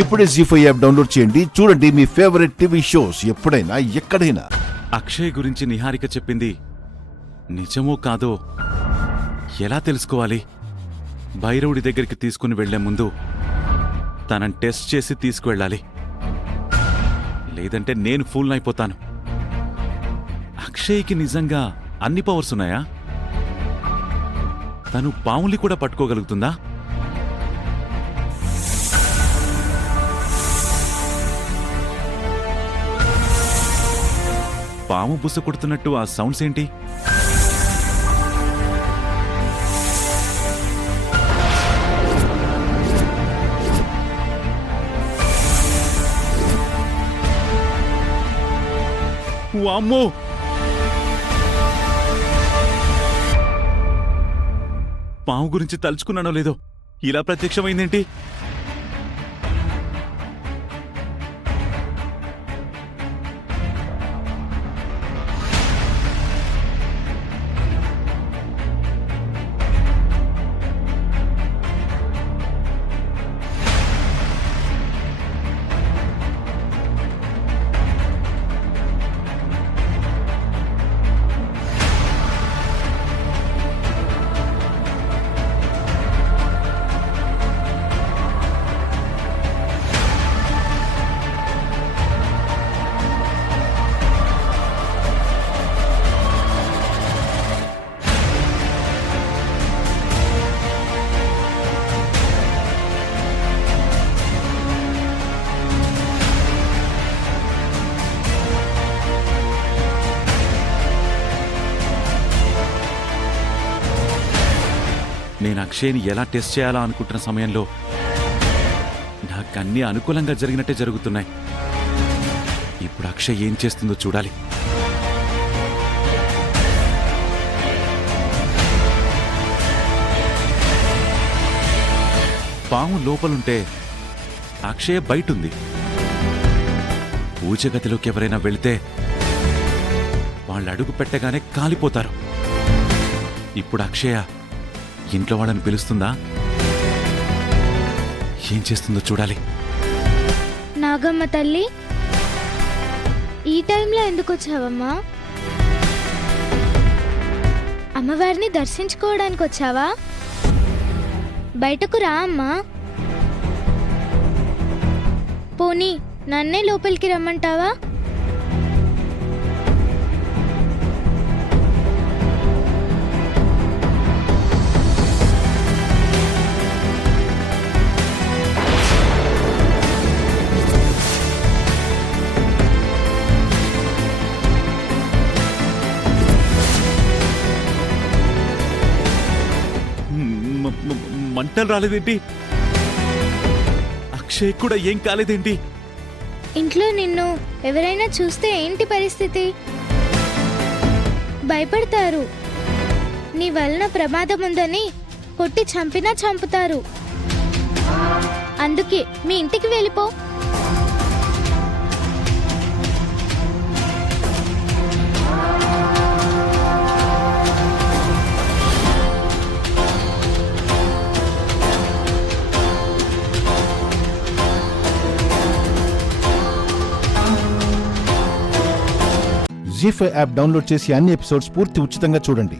ఇప్పుడే జీ5 app download చేయండి. చూడండి మీ ఫేవరెట్ టీవీ షోస్ ఎప్పుడైనా ఎక్కడైనా. అక్షయ్ గురించి నిహారిక చెప్పింది నిజమో కాదో ఎలా తెలుసుకోవాలి? భైరవుడి దగ్గరికి తీసుకుని వెళ్లే ముందు తనని టెస్ట్ చేసి తీసుకువెళ్ళాలి, లేదంటే నేను ఫూల్ అయిపోతాను. అక్షయ్కి నిజంగా అన్ని పవర్స్ ఉన్నాయా? తను పాముల్ని కూడా పట్టుకోగలుగుతుందా? పాము బుస కొడుతున్నట్టు ఆ సౌండ్స్ ఏంటి? వామ్మో! పాము గురించి తలుచుకున్నానో లేదో ఇలా ప్రత్యక్షమైందేంటి? నేను అక్షయ్ని ఎలా టెస్ట్ చేయాలా అనుకుంటున్న సమయంలో నాకన్నీ అనుకూలంగా జరిగినట్టే జరుగుతున్నాయి. ఇప్పుడు అక్షయ్ ఏం చేస్తుందో చూడాలి. పాము లోపలుంటే అక్షయ్ బయటుంది. పూజ గదిలోకి ఎవరైనా వెళితే వాళ్ళు అడుగు పెట్టగానే కాలిపోతారు. ఇప్పుడు అక్షయ ఇంట్లో వాళ్ళని పిలుస్తుందా? ఏం చేస్తుందో చూడాలి. నాగమ్మ తల్లి, ఈ టైంలో ఎందుకు వచ్చావమ్మా? అమ్మవారిని దర్శించుకోవడానికి వచ్చావా? బయటకు రా అమ్మా. పోనీ నన్నే లోపలికి రమ్మంటావా? మంటలు రాలేదేంటి? అక్షయ్ కూడా ఏం కాలేదేంటి? ఇంట్లో నిన్ను ఎవరైనా చూస్తే ఏంటి పరిస్థితి? భయపడతారు. నీ వలన ప్రమాదం ఉందని కొట్టి చంపినా చంపుతారు. అందుకే మీ ఇంటికి వెళ్ళిపో. జీ5 యాప్ డౌన్లోడ్ చేసి అన్ని ఎపిసోడ్స్ పూర్తి ఉచితంగా చూడండి.